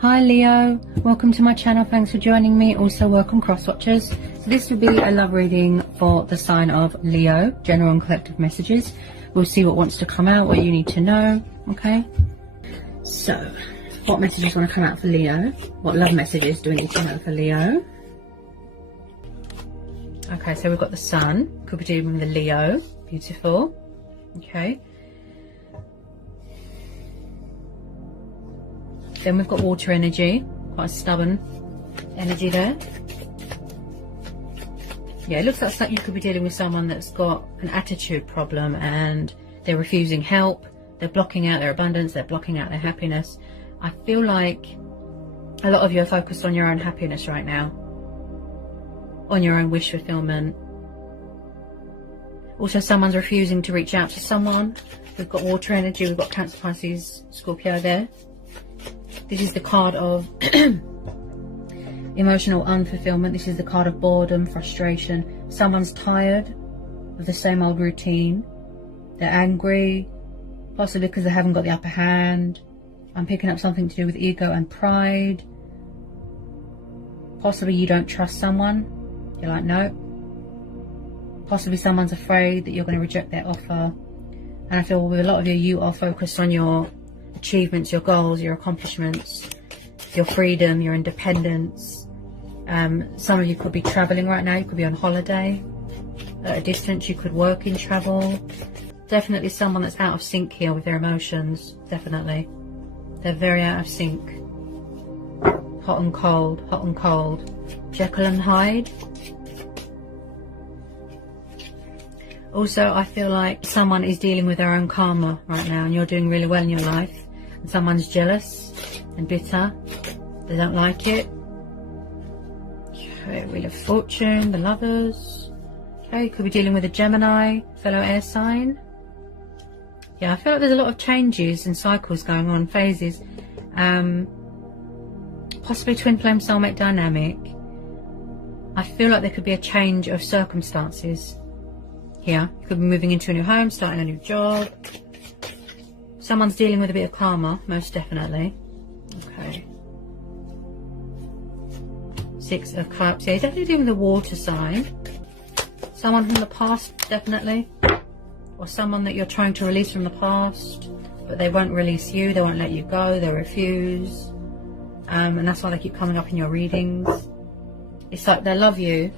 Hi Leo, welcome to my channel. Thanks for joining me. Also welcome cross watchers. So this will be a love reading for the sign of Leo, general and collective messages. We'll see what wants to come out, what you need to know. Okay, so what messages want to come out for Leo? What love messages do we need to know for Leo? Okay, so we've got the sun, could be dealing with the Leo. Beautiful. Okay, then we've got water energy, quite a stubborn energy there. Yeah, it looks like you could be dealing with someone that's got an attitude problem and they're refusing help, they're blocking out their abundance, they're blocking out their happiness. I feel like a lot of you are focused on your own happiness right now, on your own wish fulfillment. Also, someone's refusing to reach out to someone. We've got water energy, we've got Cancer, Pisces, Scorpio there. This is the card of emotional unfulfillment. This is the card of boredom, frustration. Someone's tired of the same old routine. They're angry, possibly because they haven't got the upper hand. I'm picking up something to do with ego and pride. Possibly you don't trust someone. You're like, no. Possibly someone's afraid that you're going to reject their offer. And I feel with a lot of you, you are focused on your achievements, your goals, your accomplishments, your freedom, your independence. Some of you could be traveling right now. You could be on holiday at a distance. You could work in travel. Definitely someone that's out of sync here with their emotions. Definitely. They're very out of sync. Hot and cold, hot and cold. Jekyll and Hyde. Also, I feel like someone is dealing with their own karma right now and you're doing really well in your life. And someone's jealous and bitter. They don't like it. Okay, Wheel of Fortune, the Lovers. Okay, you could be dealing with a Gemini, fellow air sign. Yeah, I feel like there's a lot of changes and cycles going on, phases. Possibly twin flame soulmate dynamic. I feel like there could be a change of circumstances here. You could be moving into a new home, starting a new job. Someone's dealing with a bit of karma, most definitely. Okay. Six of Cups. Yeah, definitely dealing with a water sign. Someone from the past, definitely. Or someone that you're trying to release from the past, but they won't release you. They won't let you go. They refuse. And that's why they keep coming up in your readings. It's like they love you.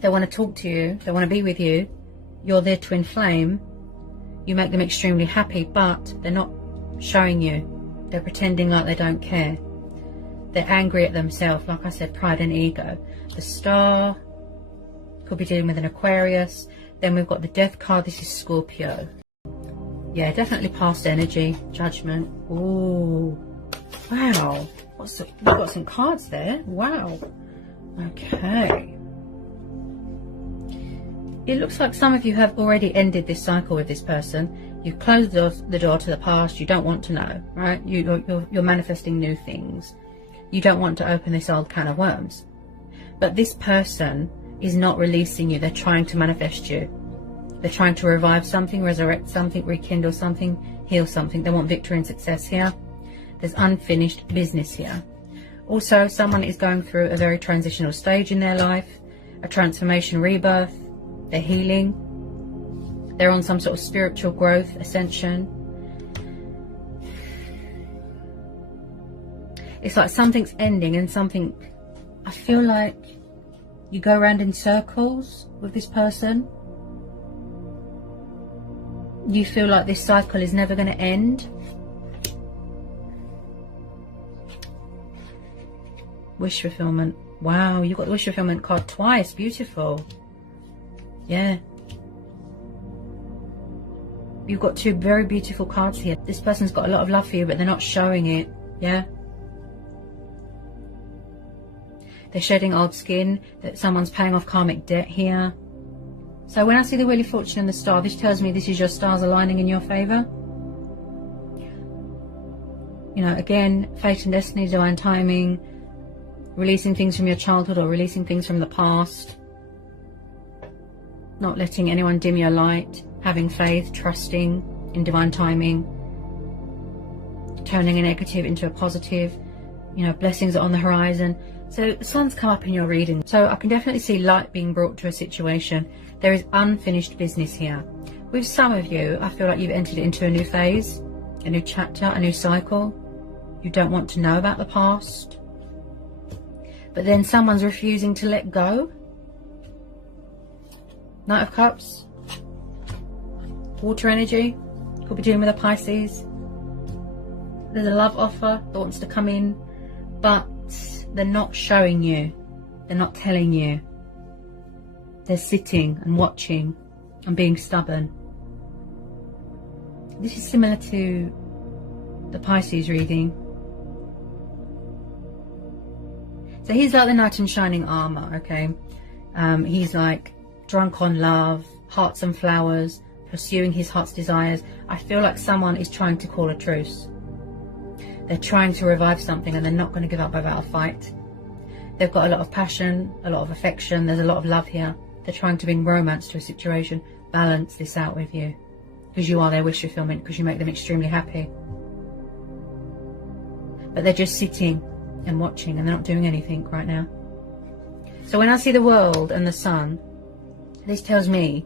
They want to talk to you. They want to be with you. You're their twin flame. You make them extremely happy, but they're not showing you. They're pretending like they don't care. They're angry at themselves. Like I said, pride and ego. The Star could be dealing with an Aquarius. Then we've got the Death card. This is Scorpio. Yeah, definitely past energy. Judgment. Ooh. Wow. We've got some cards there. Wow. Okay. It looks like some of you have already ended this cycle with this person. You've closed the door to the past. You don't want to know, right? You're manifesting new things. You don't want to open this old can of worms. But this person is not releasing you. They're trying to manifest you. They're trying to revive something, resurrect something, rekindle something, heal something. They want victory and success here. There's unfinished business here. Also, someone is going through a very transitional stage in their life, a transformation, rebirth. They're healing. They're on some sort of spiritual growth, ascension. It's like something's ending and something... I feel like you go around in circles with this person. You feel like this cycle is never going to end. Wish fulfillment. Wow, you've got the wish fulfillment card twice. Beautiful. Yeah. You've got two very beautiful cards here. This person's got a lot of love for you, but they're not showing it. Yeah. They're shedding old skin. That someone's paying off karmic debt here. So when I see the Wheel of Fortune and the Star, this tells me this is your stars aligning in your favour. You know, again, fate and destiny, divine timing, releasing things from your childhood or releasing things from the past. Not letting anyone dim your light, having faith, trusting in divine timing, turning a negative into a positive. You know, blessings are on the horizon. So the sun's come up in your reading. So I can definitely see light being brought to a situation. There is unfinished business here. With some of you, I feel like you've entered into a new phase, a new chapter, a new cycle. You don't want to know about the past. But then someone's refusing to let go. Knight of Cups. Water energy. Could be dealing with a Pisces. There's a love offer that wants to come in, but they're not showing you. They're not telling you. They're sitting and watching and being stubborn. This is similar to the Pisces reading. So he's like the knight in shining armor, okay? He's like drunk on love, hearts and flowers, pursuing his heart's desires. I feel like someone is trying to call a truce. They're trying to revive something and they're not going to give up without a fight. They've got a lot of passion, a lot of affection. There's a lot of love here. They're trying to bring romance to a situation. Balance this out with you. Because you are their wish fulfillment. Because you make them extremely happy. But they're just sitting and watching and they're not doing anything right now. So when I see the world and the sun, this tells me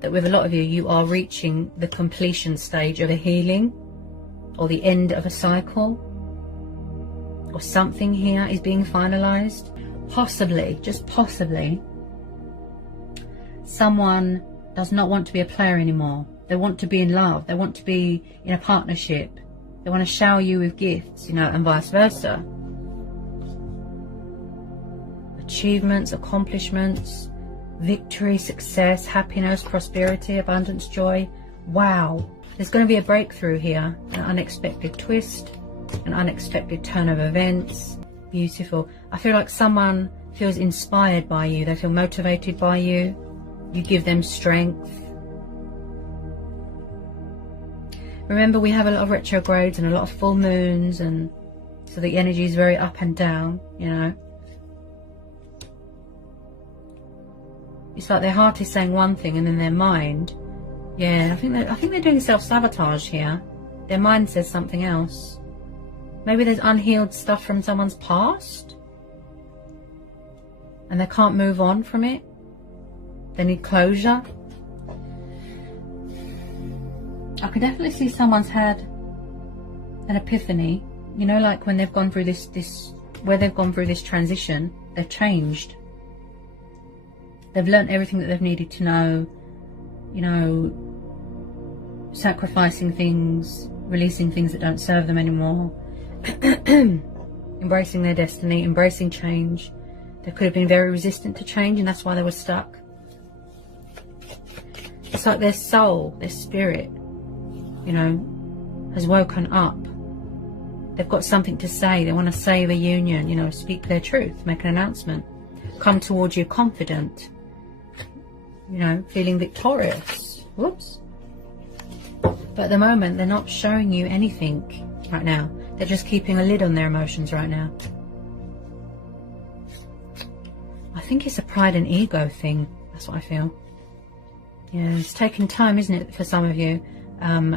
that with a lot of you, you are reaching the completion stage of a healing. Or the end of a cycle, or something here is being finalized. Possibly, just possibly, someone does not want to be a player anymore. They want to be in love. They want to be in a partnership. They want to shower you with gifts, you know, and vice versa. Achievements, accomplishments, victory, success, happiness, prosperity, abundance, joy. Wow. There's going to be a breakthrough here, an unexpected twist, an unexpected turn of events. Beautiful. I feel like someone feels inspired by you. They feel motivated by you. You give them strength. Remember, we have a lot of retrogrades and a lot of full moons, and so the energy is very up and down, you know. It's like their heart is saying one thing and then their mind, yeah, I think they're doing self-sabotage here. Their mind says something else. Maybe there's unhealed stuff from someone's past and they can't move on from it. They need closure. I can definitely see someone's had an epiphany. You know, like when they've gone through where they've gone through this transition, they've changed. They've learned everything that they've needed to know, you know, sacrificing things, releasing things that don't serve them anymore, embracing their destiny, embracing change. They could have been very resistant to change and that's why they were stuck. It's like their soul, their spirit, you know, has woken up. They've got something to say. They want to save a union, you know, speak their truth, make an announcement, come towards you confident, you know, feeling victorious. Whoops. But at the moment, they're not showing you anything right now. They're just keeping a lid on their emotions right now. I think it's a pride and ego thing. That's what I feel. Yeah, it's taking time, isn't it, for some of you,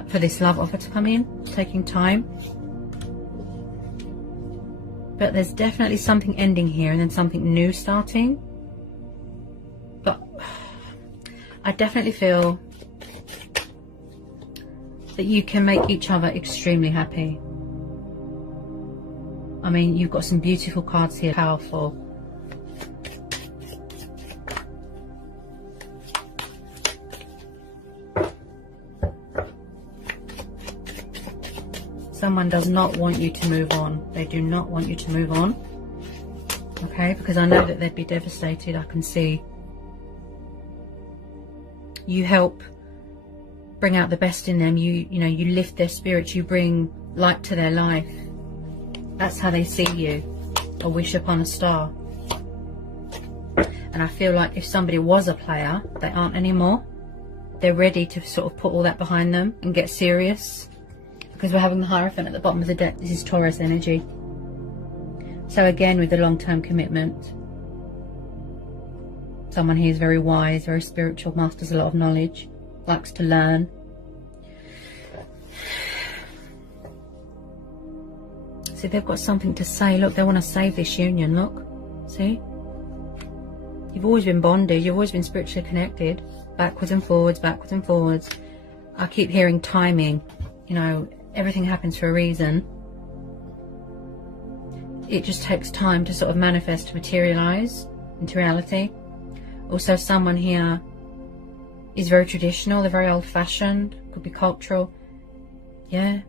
for this love offer to come in. It's taking time. But there's definitely something ending here and then something new starting. But I definitely feel that you can make each other extremely happy. I mean, you've got some beautiful cards here, powerful. Someone does not want you to move on. They do not want you to move on. Okay, because I know that they'd be devastated. I can see. You help bring out the best in them. You know, you lift their spirits. You bring light to their life. That's how they see you. A wish upon a star. And I feel like if somebody was a player, they aren't anymore. They're ready to sort of put all that behind them and get serious. Because we're having the Hierophant at the bottom of the deck. This is Taurus energy. So again, with the long-term commitment. Someone here is very wise, very spiritual, masters a lot of knowledge, likes to learn. See, they've got something to say. Look, they want to save this union. Look. See? You've always been bonded. You've always been spiritually connected. Backwards and forwards, backwards and forwards. I keep hearing timing. You know, everything happens for a reason. It just takes time to sort of manifest, to materialize into reality. Also, someone here is very traditional. They're very old-fashioned. Could be cultural. Yeah.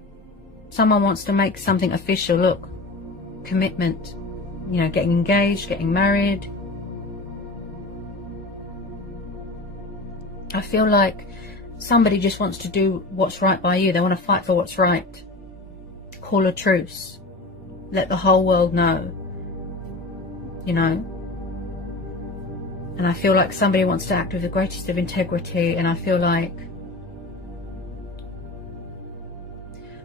Someone wants to make something official. Look. Commitment. You know, getting engaged, getting married. I feel like somebody just wants to do what's right by you. They want to fight for what's right. Call a truce. Let the whole world know. You know. And I feel like somebody wants to act with the greatest of integrity. And I feel like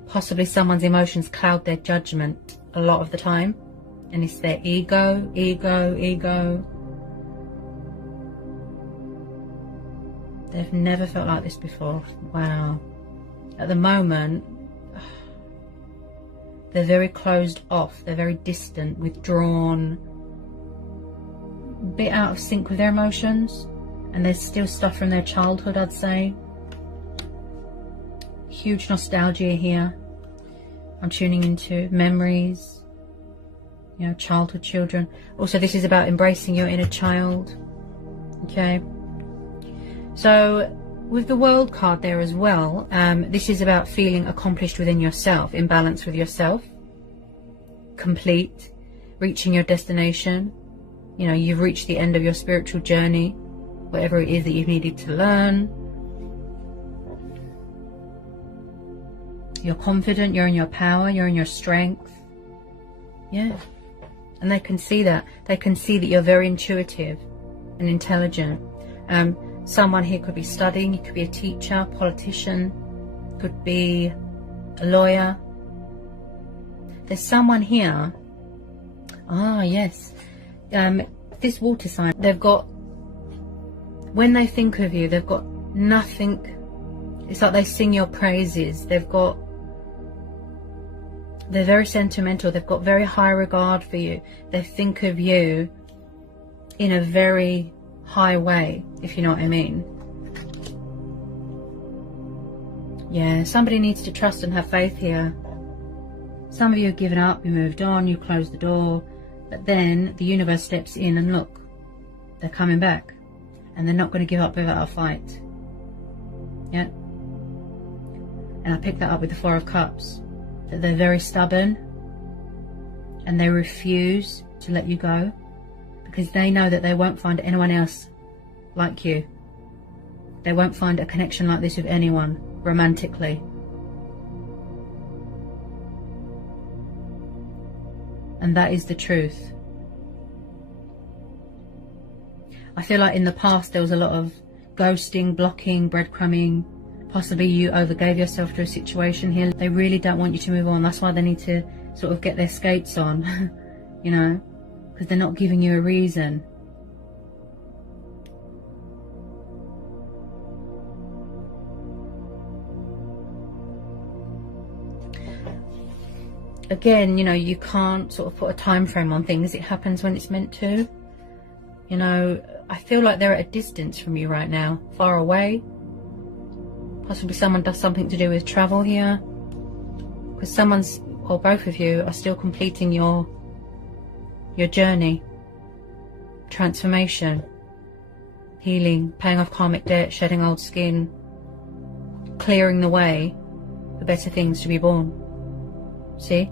possibly someone's emotions cloud their judgment a lot of the time. And it's their ego, ego, ego. They've never felt like this before. Wow. At the moment, they're very closed off. They're very distant, withdrawn, a bit out of sync with their emotions. And there's still stuff from their childhood, I'd say. Huge nostalgia here. I'm tuning into memories. You know, childhood, children. Also, this is about embracing your inner child. Okay. So, with the World card there as well, this is about feeling accomplished within yourself, in balance with yourself, complete, reaching your destination. You know, you've reached the end of your spiritual journey, whatever it is that you've needed to learn. You're confident, you're in your power, you're in your strength. Yeah. And they can see that. They can see that you're very intuitive and intelligent. Someone here could be studying, you could be a teacher, politician, could be a lawyer. There's someone here, yes, this water sign, they've got, when they think of you, they've got nothing, it's like they sing your praises, they're very sentimental, they've got very high regard for you, they think of you in a very high way, if you know what I mean. Yeah, somebody needs to trust and have faith here. Some of you have given up, you moved on, you closed the door, but then the universe steps in and look, they're coming back, and they're not going to give up without a fight. Yeah. And I picked that up with the Four of Cups, that they're very stubborn and they refuse to let you go. Because they know that they won't find anyone else like you. They won't find a connection like this with anyone, romantically. And that is the truth. I feel like in the past there was a lot of ghosting, blocking, breadcrumbing. Possibly you overgave yourself to a situation here. They really don't want you to move on. That's why they need to sort of get their skates on, you know. Because they're not giving you a reason. Again, you know, you can't sort of put a time frame on things. It happens when it's meant to. You know, I feel like they're at a distance from you right now. Far away. Possibly someone does something to do with travel here. Because someone's, or both of you, are still completing your journey, transformation, healing, paying off karmic debt, shedding old skin, clearing the way for better things to be born. See?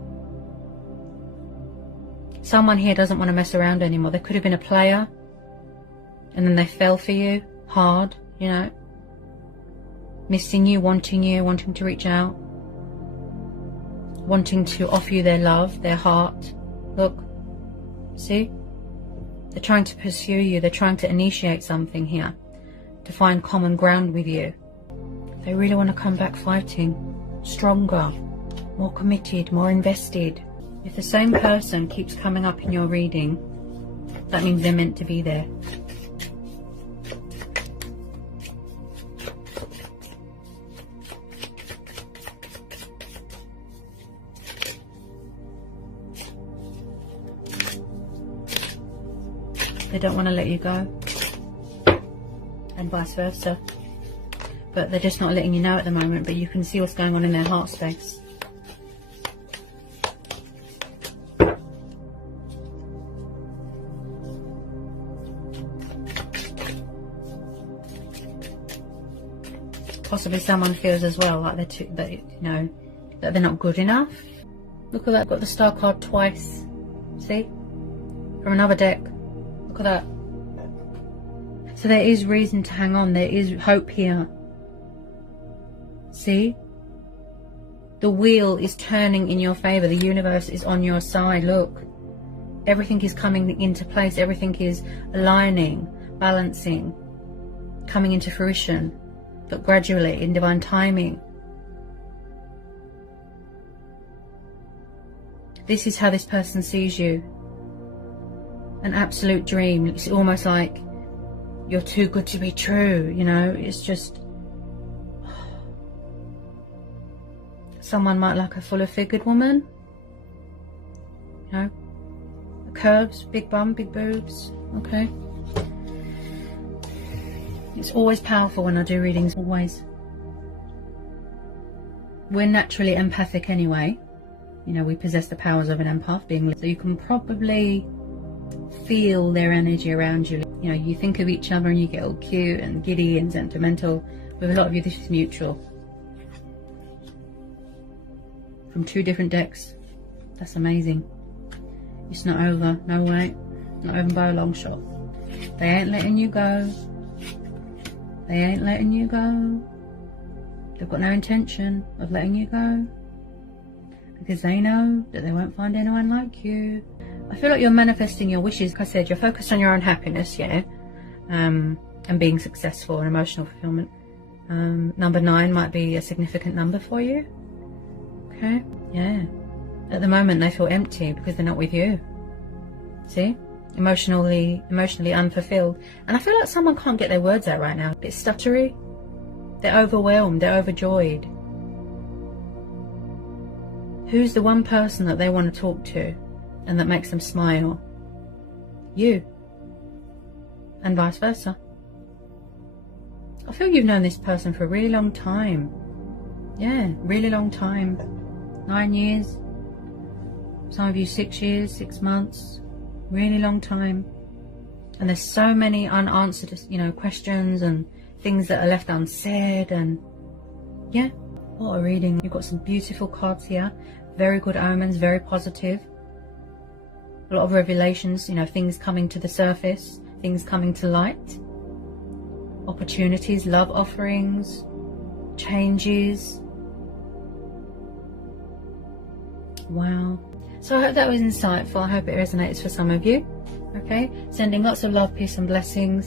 Someone here doesn't want to mess around anymore. They could have been a player and then they fell for you hard, you know, missing you, wanting to reach out, wanting to offer you their love, their heart. Look. See? They're trying to pursue you. They're trying to initiate something here. To find common ground with you. They really want to come back fighting. Stronger. More committed. More invested. If the same person keeps coming up in your reading, that means they're meant to be there. They don't want to let you go. And vice versa. But they're just not letting you know at the moment, but you can see what's going on in their heart space. Possibly someone feels as well like that they're not good enough. Look at that, got the star card twice. See? From another deck. Look at that. So there is reason to hang on. There is hope here. See? The wheel is turning in your favor. The universe is on your side. Look. Everything is coming into place. Everything is aligning, balancing, coming into fruition. But gradually, in divine timing. This is how this person sees you. An absolute dream. It's almost like you're too good to be true, you know. It's just... Someone might like a fuller figured woman. You know. Curves, big bum, big boobs. Okay. It's always powerful when I do readings, always. We're naturally empathic anyway. You know, we possess the powers of an empath, so you can probably feel their energy around you. You know, you think of each other and you get all cute and giddy and sentimental. With a lot of you, this is mutual. From 2 different decks. That's amazing. It's not over, no way. Not even by a long shot. They ain't letting you go. They ain't letting you go. They've got no intention of letting you go. Because they know that they won't find anyone like you. I feel like you're manifesting your wishes. Like I said, you're focused on your own happiness, yeah? And being successful and emotional fulfillment. Number 9 might be a significant number for you. Okay? Yeah. At the moment, they feel empty because they're not with you. See? Emotionally unfulfilled. And I feel like someone can't get their words out right now. A bit stuttery. They're overwhelmed. They're overjoyed. Who's the one person that they want to talk to and that makes them smile? You. And vice versa. I feel you've known this person for a really long time. Yeah, really long time. 9 years. Some of you 6 years, 6 months. Really long time. And there's so many unanswered, you know, questions and things that are left unsaid. And yeah, what a reading. You've got some beautiful cards here. Very good omens, very positive. A lot of revelations, you know, things coming to the surface, things coming to light. Opportunities, love offerings, changes. Wow. So I hope that was insightful. I hope it resonates for some of you. Okay, sending lots of love, peace and blessings.